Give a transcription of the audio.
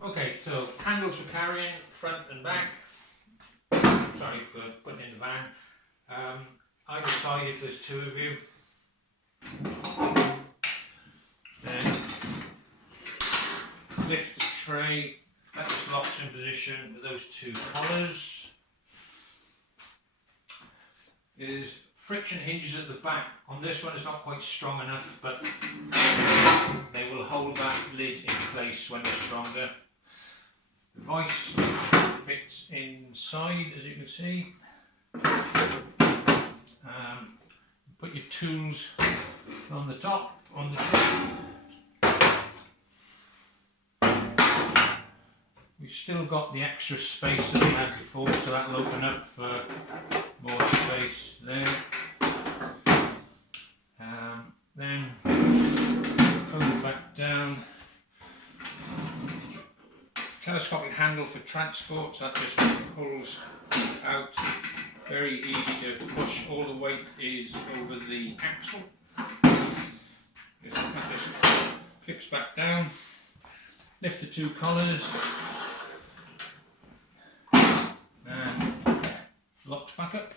Okay, so handles for carrying, front and back. Sorry for putting in the van. Either side if there's two of you. Then lift the tray, that just locks in position with those two collars. There's friction hinges at the back. On this one it's not quite strong enough, but they will hold that lid in place when they're stronger. The vice fits inside, as you can see. Put your tools on the top, on the tray. We've still got the extra space that we had before, so that will open up for more space there. Then pull it back down. Telescopic handle for transport, so that just pulls out. Very easy to push, all the weight is over the axle. That just clips back down. Lift the two collars and locks back up.